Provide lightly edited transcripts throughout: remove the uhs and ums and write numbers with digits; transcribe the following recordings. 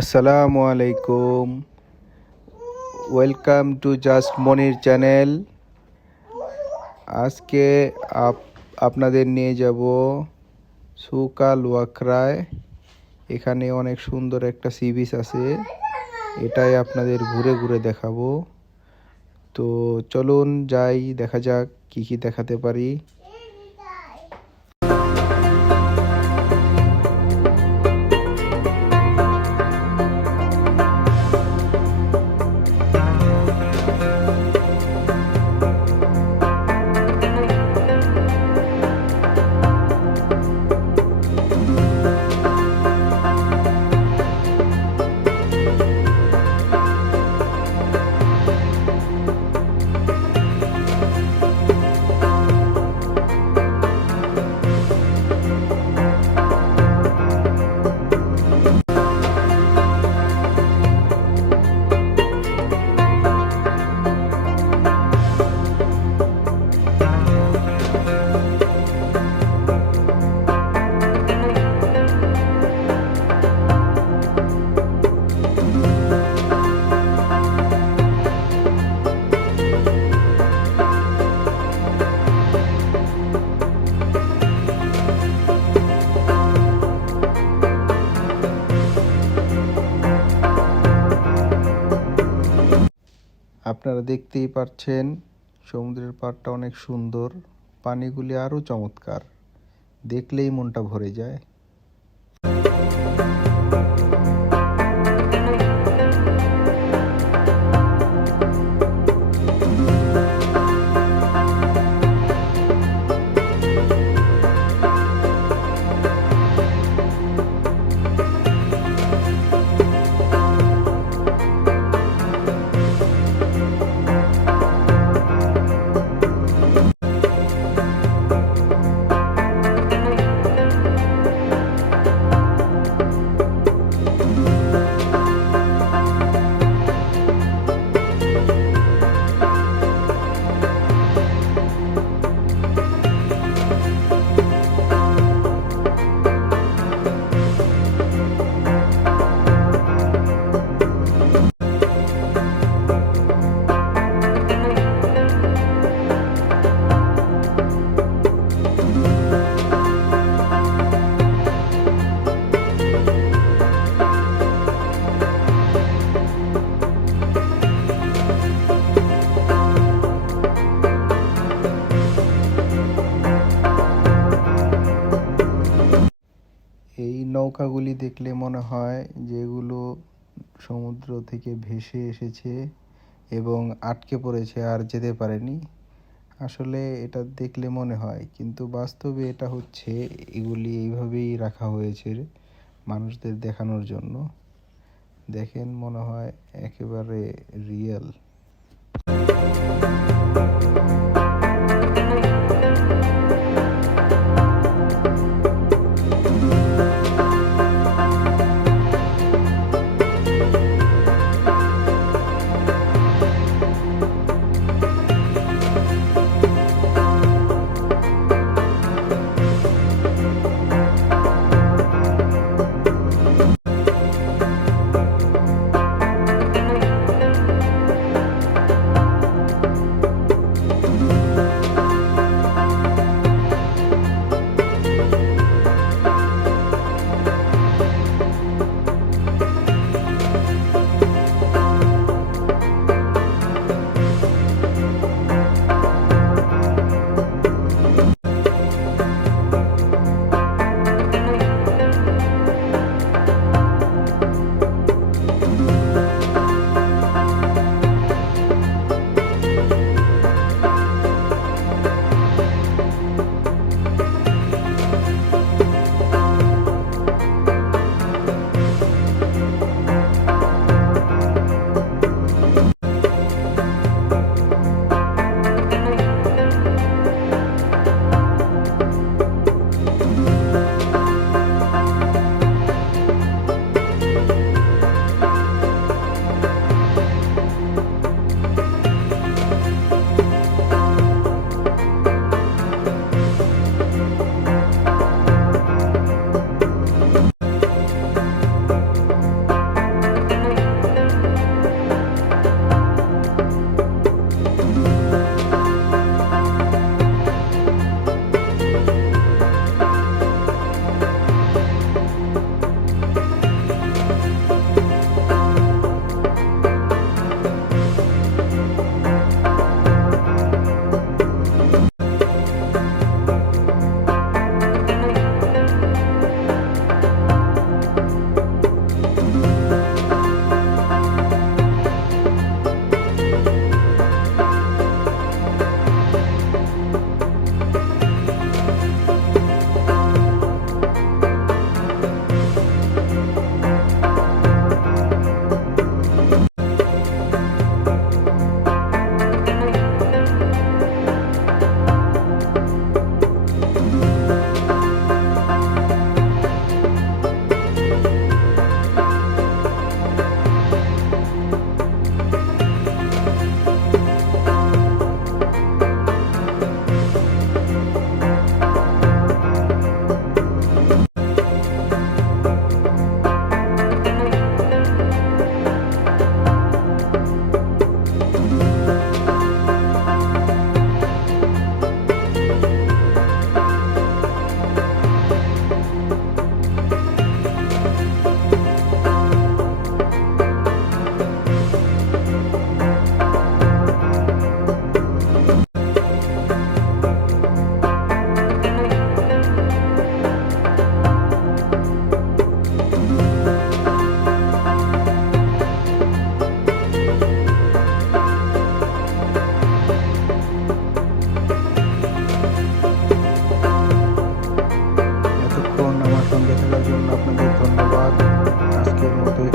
আসসালামু আলাইকুম। Welcome to just মনির চ্যানেল। আজকে আপনাদের নিয়ে যাব সুকাল ওয়াকরায়। এখানে অনেক সুন্দর একটা সি বিচ আছে, এটাই আপনাদের ঘুরে ঘুরে দেখাবো। তো চলুন যাই, দেখা যাক কি কি দেখাতে পারি। আপনারা দেখতেই পাচ্ছেন সমুদ্রের পাড়টা অনেক সুন্দর, পানিগুলি আরও চমৎকার, দেখলেই মনটা ভরে যায়। এই নৌকাগুলি দেখলে মনে হয় যেগুলো সমুদ্র থেকে ভেসে এসেছে এবং আটকে পড়েছে আর যেতে পারেনি। আসলে এটা দেখলে মনে হয়, কিন্তু বাস্তবে এটা হচ্ছে এগুলি এইভাবেই রাখা হয়েছে মানুষদের দেখানোর জন্য। দেখেন, মনে হয় একেবারে রিয়েল।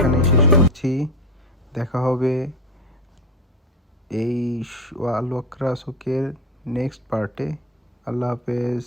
এখানেই শেষ করছি। দেখা হবে এই ওয়াল ওয়াকরা সুকের নেক্সট পার্টে। আল্লাহ হাফেজ।